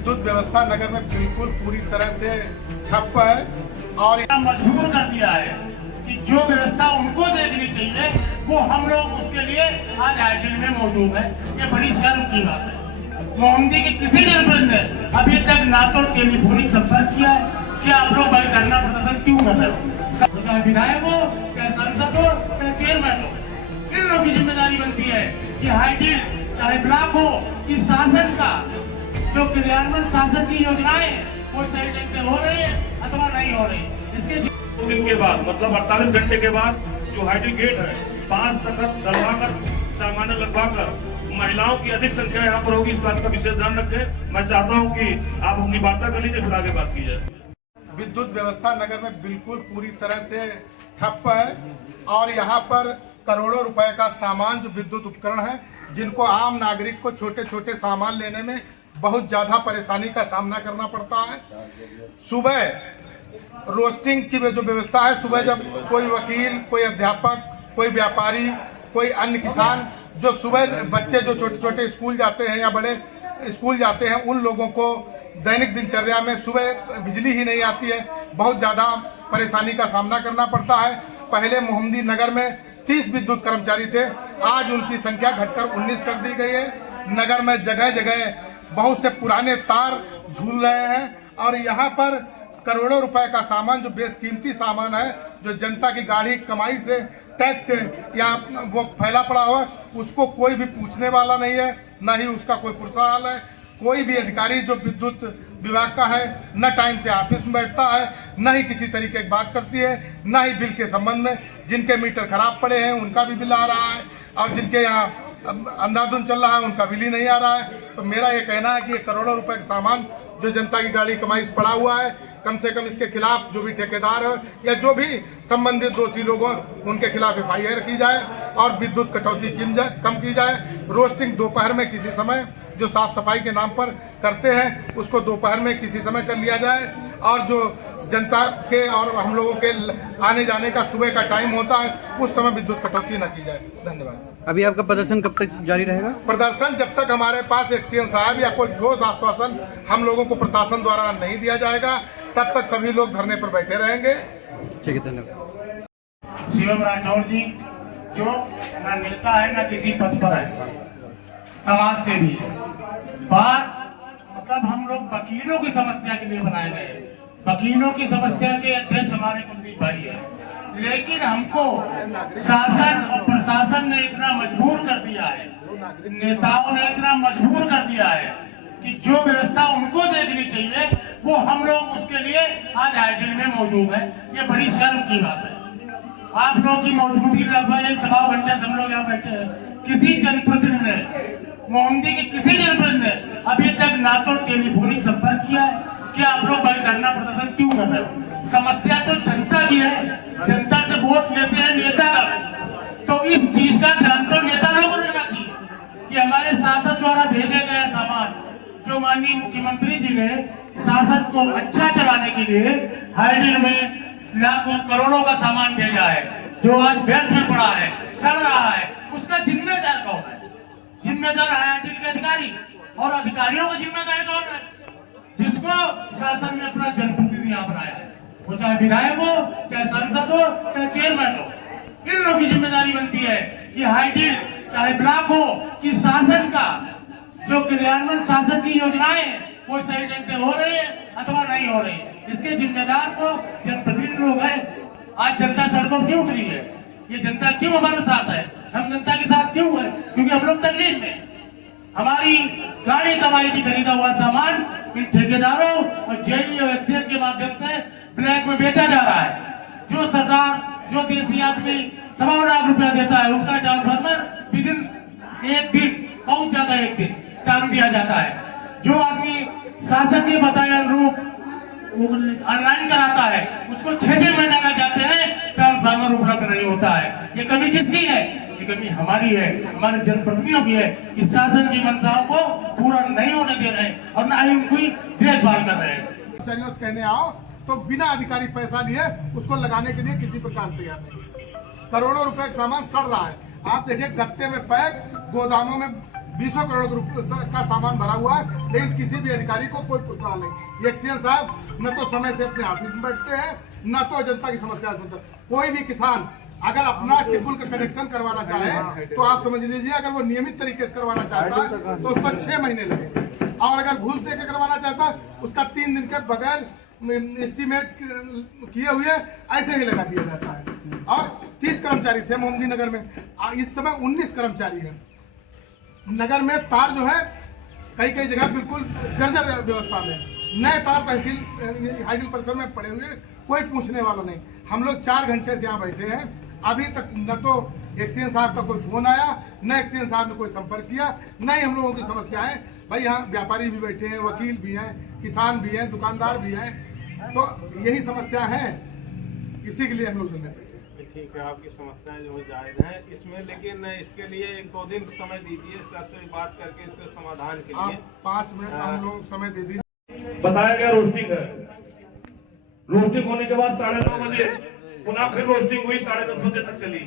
विद्युत व्यवस्था नगर में बिल्कुल पूरी तरह से ठप है और मजबूर कर दिया है कि जो व्यवस्था उनको देखनी चाहिए वो हम लोग उसके लिए आज आइडियल में मौजूद है। ये बड़ी शर्म की बात है। मोहम्मदी के किसी जनप्रतिनिधि ने अभी तक ना तो टेलीफोनिक संपर्क किया है कि आप लोग भाई धरना प्रदर्शन क्यों कर रहे हो। चाहे विधायक हो, चाहे सांसद हो, चाहे चेयरमैन हो, इन लोगों की जिम्मेदारी बनती है कि हाईडिल चाहे ब्लॉक हो कि शासन का जो क्रियान्वयन शासन की योजनाएं वो सही ढंग से हो रही है अथवा नहीं हो रही। इसके दिन के बाद मतलब 48 घंटे के बाद जो हाइडिल गेट है 5 तखत डलवाकर सामान्य लगवाकर महिलाओं की अधिक संख्या यहाँ पर होगी, इस बात का विशेष ध्यान रखें। मैं चाहता हूँ कि आप अपनी वार्ता कर लीजिए, फिर आगे बात की जाए। विद्युत व्यवस्था नगर में बिल्कुल पूरी तरह से ठप है और यहाँ पर करोड़ों रुपए का सामान जो विद्युत उपकरण है जिनको आम नागरिक को छोटे छोटे सामान लेने में बहुत ज़्यादा परेशानी का सामना करना पड़ता है। सुबह रोस्टिंग की जो व्यवस्था है, सुबह जब कोई वकील, कोई अध्यापक, कोई व्यापारी, कोई अन्य किसान जो सुबह बच्चे जो छोटे छोटे स्कूल जाते हैं या बड़े स्कूल जाते हैं उन लोगों को दैनिक दिनचर्या में सुबह बिजली ही नहीं आती है, बहुत ज़्यादा परेशानी का सामना करना पड़ता है। पहले मोहम्मदी नगर में 30 विद्युत कर्मचारी थे, आज उनकी संख्या घटकर 19 कर दी गई है। नगर में जगह जगह बहुत से पुराने तार झूल रहे हैं और यहाँ पर करोड़ों रुपए का सामान जो बेशकीमती सामान है, जो जनता की गाढ़ी कमाई से टैक्स से या वो फैला पड़ा हुआ, उसको कोई भी पूछने वाला नहीं है, ना ही उसका कोई पुरस्कार है। कोई भी अधिकारी जो विद्युत विभाग का है न टाइम से ऑफिस में बैठता है, न ही किसी तरीके की बात करती है, न ही बिल के संबंध में। जिनके मीटर खराब पड़े हैं उनका भी बिल आ रहा है और जिनके यहाँ अंधाधुंध चल रहा है उनका बिल ही नहीं आ रहा है। तो मेरा ये कहना है कि ये करोड़ों रुपए का सामान जो जनता की गाड़ी कमाई से पड़ा हुआ है, कम से कम इसके खिलाफ जो भी ठेकेदार है या जो भी संबंधित दोषी लोग हैं उनके खिलाफ FIR की जाए और विद्युत कटौती कम की जाए। रोस्टिंग दोपहर में किसी समय जो साफ सफाई के नाम पर करते हैं उसको दोपहर में किसी समय कर लिया जाए और जो जनता के और हम लोगों के आने जाने का सुबह का टाइम होता है उस समय विद्युत कटौती न की जाए। धन्यवाद। अभी आपका प्रदर्शन कब तक जारी रहेगा? प्रदर्शन जब तक हमारे पास एक्सीएन साहब या कोई ठोस आश्वासन हम लोगों को प्रशासन द्वारा नहीं दिया जाएगा तब तक सभी लोग धरने पर बैठे रहेंगे। ठीक है, धन्यवाद। शिवम राठौर जी जो ना नेता है ना किसी पद पर है, समाज से भी है। बात मतलब हम लोग वकीलों की समस्या के लिए बनाए गए, वकीलों की समस्या के अध्यक्ष हमारे कुलदीप भाई है, लेकिन हमको शासन और प्रशासन ने इतना मजबूर कर दिया है, नेताओं ने इतना मजबूर कर दिया है कि जो व्यवस्था उनको देखनी चाहिए वो हम लोग उसके लिए आज आइडियल में मौजूद है। ये बड़ी शर्म की बात है। आप लोगों की मौजूदगी लगभग 1.25 घंटे से हम लोग यहाँ बैठे हैं। किसी जनप्रतिनिधि ने, मोहम्मदी के किसी जनप्रतिनिधि ने अभी तक ना तो टेलीफोनिक संपर्क किया है कि आप लोग भाई धरना प्रदर्शन क्यों कर रहे हो। समस्या तो जनता की है, जनता से वोट लेते हैं नेता लोग, तो इस चीज का ध्यान तो नेता लोगों को रखना चाहिए कि हमारे शासन द्वारा भेजे गए सामान जो माननीय मुख्यमंत्री जी ने शासन को अच्छा चलाने के लिए हाइडिल में लाखों करोड़ों का सामान भेजा है जो आज व्यर्थ में पड़ा है, सड़ रहा है, उसका जिम्मेदार कौन है? जिम्मेदार है हाइडिल के अधिकारी और अधिकारियों का जिम्मेदार कौन है? जिसको शासन ने अपना जनप्रतिनिधि यहाँ बनाया है, वो चाहे विधायक हो, चाहे सांसद हो, चाहे चेयरमैन हो, इन लोगों की जिम्मेदारी बनती है कि हाइडिल चाहे ब्लॉक हो कि शासन का जो क्रियान्वयन शासन की योजनाएं वो सही ढंग से हो रही है अथवा नहीं हो रही। इसके जिम्मेदार को जनप्रतिनिधि लोग हैं। आज जनता सड़कों पर क्यों उतरी है? ये जनता क्यों हमारे साथ है? हम जनता के साथ क्यों है? क्योंकि हम लोग तकलीफ में, हमारी गाड़ी कमाई की खरीदा हुआ सामान इन ठेकेदारों और जेई और एक्सीएन के माध्यम से ब्लैक में बेचा जा रहा है। जो सरकार, जो देसी आदमी 1.25 लाख रुपया देता है उसका ट्रांसफार्मर विदिन एक दिन, बहुत ज्यादा एक दिन टाल दिया जाता है। जो आदमी शासन के बताए अनुरूप ऑनलाइन कराता है उसको 6-6 महीने लग जाते हैं, ट्रांसफार्मर उपलब्ध नहीं होता है। ये कमी किसकी है? ये कमी हमारी है, हमारे जनप्रतिनिधियों की है। इस शासन की मंशाओं को पूरा नहीं होने दे रहे और ना ही उनकी देखभाल कर रहे हैं। चलिए उस कहने आओ तो बिना अधिकारी पैसा लिए उसको लगाने के लिए किसी प्रकार तैयार नहीं। करोड़ों रुपए का सामान सड़ रहा है। आप देखिए गत्ते में पैक गोदामों में 20 करोड़ रुपए का सामान भरा हुआ है, लेकिन किसी भी अधिकारी को कोई पूछताछ नहीं। ये सीएम साहब न तो समय से अपने ऑफिस में बैठते हैं, न तो जनता की समस्या सुनते। कोई भी किसान अगर अपना टिब्बल का कनेक्शन करवाना चाहे तो आप समझ लीजिए, अगर वो नियमित तरीके से करवाना चाहता है तो उसको 6 महीने लगेंगे, और अगर घूस दे के करवाना चाहता है उसका 3 दिन के बगैर एस्टीमेट किए हुए ऐसे ही लगा दिया जाता है। और 30 कर्मचारी थे मोहम्मदी नगर में, इस समय 19 कर्मचारी हैं। नगर में तार जो है कई जगह बिल्कुल जर्जर व्यवस्था में, नए तार तहसील हाइड्रोल परिसर में पड़े हुए, कोई पूछने वाला नहीं। हम लोग 4 घंटे से यहाँ बैठे हैं, अभी तक न तो एक्सीएन साहब का कोई फोन आया, न एक्सीएन साहब ने कोई संपर्क किया, न ही हम लोगों की समस्या है। भाई यहाँ व्यापारी भी बैठे हैं, वकील भी हैं, किसान भी हैं, दुकानदार भी हैं, तो यही समस्या है, इसी के लिए हम लोग सुनने बैठे। ठीक है, आपकी समस्याएं जो जायज हैं इसमें, लेकिन इसके लिए 1-2 दिन समय दीजिए सर से बात करके इसके समाधान के लिए। 5 मिनट हम लोग समय दे दीजिए। बताया गया रोस्टिंग है, रोस्टिंग होने के बाद 9:30 बजे पुनः फिर रोस्टिंग हुई, 10:30 बजे तक चली।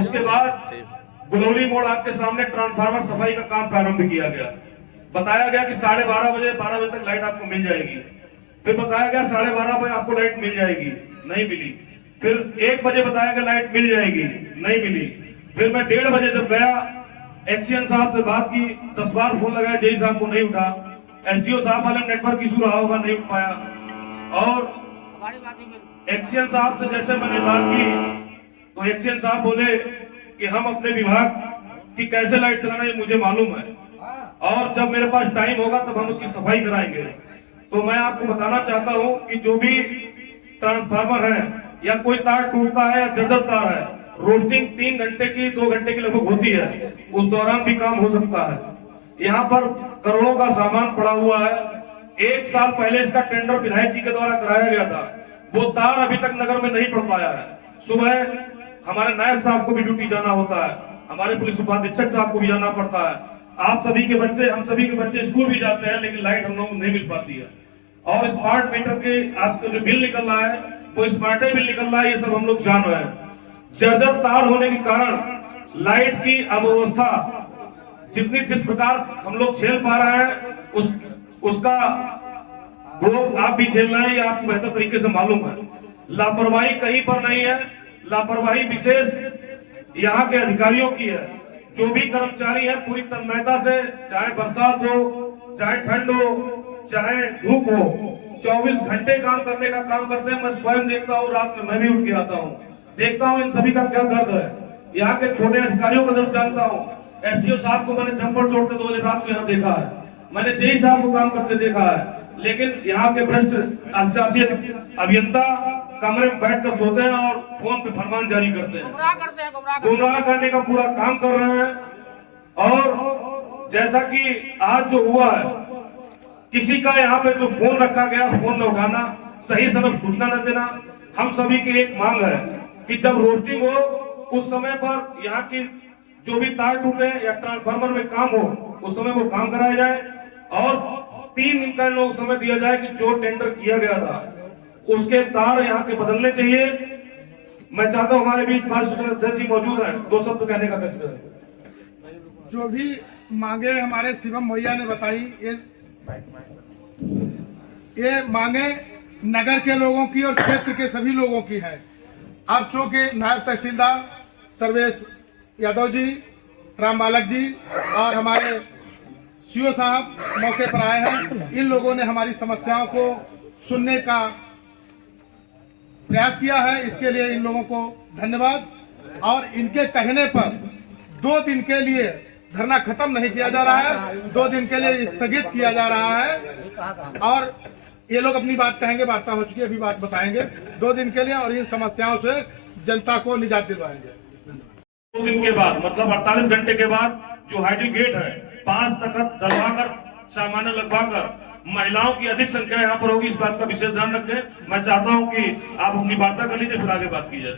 उसके बाद गुलौली मोड़ आपके सामने ट्रांसफार्मर सफाई का काम प्रारंभ किया गया। बताया गया कि 12:30 बजे 12 बजे तक लाइट आपको मिल जाएगी। फिर बताया गया 12:30 बजे आपको लाइट मिल जाएगी, नहीं मिली। फिर 1 बजे बताया गया लाइट मिल जाएगी, नहीं मिली। फिर मैं 1:30 बजे जब गया, एक्सीएन साहब से बात की, 10 बार फोन लगाया, जेई साहब को नहीं उठा। एसडीओ साहब वाले नेटवर्क इशू रहा होगा, नहीं उठ पाया। और एक्सीएन साहब से जैसे मैंने बात की तो एक्सीएन साहब बोले कि हम अपने विभाग की कैसे लाइट चलाना ये मुझे मालूम है, और जब मेरे पास टाइम होगा तब हम उसकी सफाई कराएंगे। तो मैं आपको बताना चाहता हूं कि जो भी ट्रांसफार्मर है या कोई तार टूटता है या जर्जर तार है, रोस्टिंग 3 घंटे की 2 घंटे की लगभग होती है, उस दौरान भी काम हो सकता है। यहाँ पर करोड़ों का सामान पड़ा हुआ है। 1 साल पहले इसका टेंडर विधायक जी के द्वारा कराया गया था, वो तार अभी तक नगर में नहीं पड़ पाया है। सुबह हमारे नायब साहब को भी ड्यूटी जाना होता है, हमारे पुलिस उपाधीक्षक साहब को भी जाना पड़ता है, आप सभी के बच्चे, हम सभी के बच्चे स्कूल भी जाते हैं, लेकिन लाइट हम लोगों को नहीं मिल पाती है। और स्मार्ट मीटर के आपका जो बिल निकल रहा है वो स्मार्ट बिल निकल रहा है, ये सब हम लोग जान रहे हैं। जर्जर तार होने के कारण लाइट की अव्यवस्था जिस प्रकार हम लोग झेल पा रहे हैं उसका ग्रोथ आप भी झेल रहे हैं, ये आपको बेहतर तरीके से मालूम है। लापरवाही कहीं पर नहीं है, लापरवाही विशेष यहाँ के अधिकारियों की है। जो भी कर्मचारी है पूरी तन्मयता से, चाहे बरसात हो, चाहे ठंड हो, चाहे धूप हो, 24 घंटे काम करने का काम करते हैं। मैं स्वयं देखता हूँ, रात में मैं भी उठ के आता हूँ, देखता हूँ इन सभी का क्या दर्द है। यहाँ के छोटे अधिकारियों का दर्द जानता हूँ। एसडीओ साहब को मैंने चंपल तोड़ते 2 बजे रात को यहाँ देखा है, मैंने जेई साहब को काम करते देखा है, लेकिन यहाँ के भ्रष्ट शासी अभियंता कमरे में बैठकर सोते हैं और फोन पे फरमान जारी करते हैं, गुमराह करने का पूरा काम कर रहे हैं। और जैसा कि आज जो हुआ है, किसी का यहाँ पे जो फोन रखा गया, फोन न उठाना, सही समय सूचना न देना। हम सभी की एक मांग है कि जब रोस्टिंग हो उस समय पर यहाँ की जो भी तार टूटे या ट्रांसफार्मर में काम हो उस समय वो काम कराया जाए, और 3 दिन का लोग समय दिया जाए कि जो टेंडर किया गया था उसके तार यहाँ के बदलने चाहिए। मैं चाहता हूँ हमारे बीच पार्षद अध्यक्ष जी मौजूद हैं, 2 शब्द कहने का कष्ट करें। जो भी मांगे हमारे शिवम भैया ने बताई, ये मांगे नगर के लोगों की और क्षेत्र के सभी लोगों की है। अब चूंकि नायब तहसीलदार सर्वेश यादव जी, राम बालक जी और हमारे सीओ साहब मौके पर आए हैं, इन लोगों ने हमारी समस्याओं को सुनने का प्रयास किया है, इसके लिए इन लोगों को धन्यवाद। और इनके कहने पर 2 दिन के लिए धरना खत्म नहीं किया जा रहा है, 2 दिन के लिए स्थगित किया जा रहा है, और ये लोग अपनी बात कहेंगे, वार्ता हो चुकी है, अभी बात बताएंगे 2 दिन के लिए, और इन समस्याओं से जनता को निजात दिलवाएंगे। 2 दिन के बाद मतलब 48 घंटे के बाद जो हाइड्रोल गेट है 5 तखत डलवाकर, सामान्य लगवाकर, महिलाओं की अधिक संख्या यहाँ पर होगी, इस बात का विशेष ध्यान रखें। मैं चाहता हूँ कि आप अपनी वार्ता कर लीजिए, फिर आगे बात की जाए।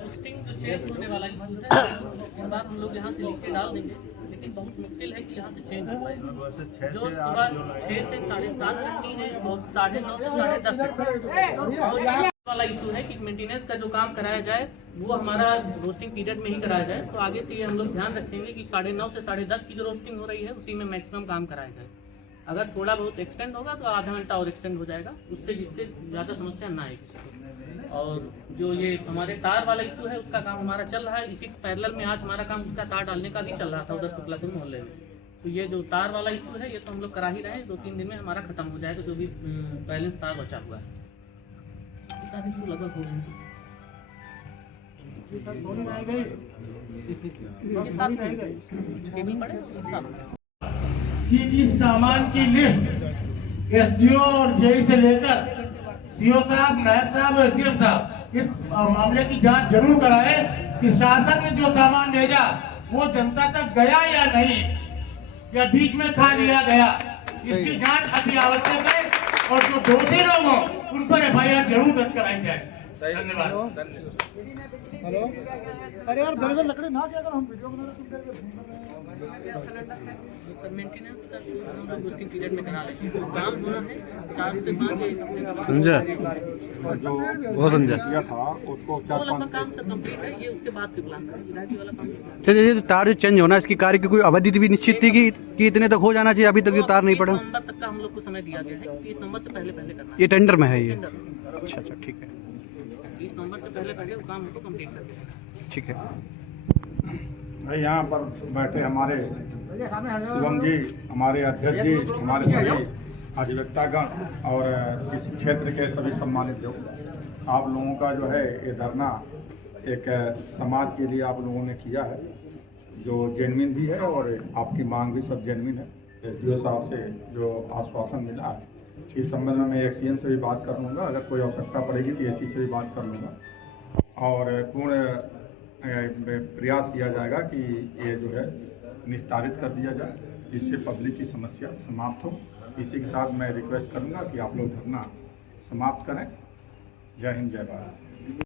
पोस्टिंग जो चेंज होने वाला इशू है, उसके बाद हम लोग यहाँ से लिख के डाल देंगे, लेकिन बहुत मुश्किल है कि यहाँ से चेंज हो पाए। जो सुबह 6 से 7:30 तक की है और 9:30 से 10:30 तक। वाला इशू है कि मेंटेनेंस का जो काम कराया जाए वो हमारा रोस्टिंग पीरियड में ही कराया जाए। तो आगे से ये हम लोग ध्यान रखेंगे कि 9:30 से 10:30 की जो रोस्टिंग हो रही है उसी में मैक्सिमम काम कराया जाए। अगर थोड़ा बहुत एक्सटेंड होगा तो आधा घंटा और एक्सटेंड हो जाएगा, उससे जिससे ज़्यादा समस्या ना आए किसी को। और जो ये हमारे तार वाला इशू है उसका काम हमारा चल रहा है। इसी पैरेलल में आज हमारा काम उसका तार डालने का भी चल रहा था उधर शुक्लापुर मोहल्ले में। तो ये जो तार वाला इशू है ये तो हम लोग करा ही रहे हैं, 2-3 दिन में हमारा खत्म हो जाएगा जो भी बैलेंस तार बचा हुआ है। इसका इशू लगभग हो गया केबल पड़े कि इस सामान की लिस्ट एसडीओ और जेई से लेकर सीओ साहब, नायब साहब और एसडीएम साहब इस मामले की जांच जरूर कराए कि शासन ने जो सामान भेजा वो जनता तक गया या नहीं, या बीच में खा लिया गया। इसकी जांच अति आवश्यक है और जो दोषी लोग हों उन पर एफआईआर जरूर दर्ज कराई जाए। धन्यवाद। हेलो, अरे यार घर में लकड़ी ना क्या करो, हम वीडियो बना रहे सर मेंटेनेंस का हम लोग रोस्टिंग पीरियड में करा लेते हैं। काम होना है 4 से 5 एक हफ्ते का समझा? वो समझा वो लगभग काम सब कंप्लीट है। ये उसके बाद के प्लान है विधायक वाला काम। अच्छा, ये तार जो चेंज होना, इसकी कार्य की कोई अवधि भी निश्चित थी कि इतने तक हो जाना चाहिए? अभी तक जो तार नहीं पड़ा। 30 नवंबर तक का हम लोग को समय दिया गया है। 30 नवंबर से पहले करना है। ये टेंडर में है ये? टेंडर। अच्छा अच्छा, ठीक है 30 नवंबर से पहले वो काम हमको कंप्लीट करके देना है। ठीक है। भाई यहाँ पर बैठे हमारे शिवम जी, हमारे अध्यक्ष जी, हमारे सभी अधिवक्तागण और इस क्षेत्र के सभी सम्मानित लोग, आप लोगों का जो है ये धरना एक समाज के लिए आप लोगों ने किया है जो जेन्युइन भी है और आपकी मांग भी सब जेन्युइन है। एसडीओ साहब से जो आश्वासन मिला है इस संबंध में मैं एक्सीएन से भी बात कर लूँगा, अगर कोई आवश्यकता पड़ेगी तो एसी से भी बात कर लूँगा और पूर्ण प्रयास किया जाएगा कि ये जो है निस्तारित कर दिया जाए जिससे पब्लिक की समस्या समाप्त हो। इसी के साथ मैं रिक्वेस्ट करूँगा कि आप लोग धरना समाप्त करें। जय हिंद, जय भारत।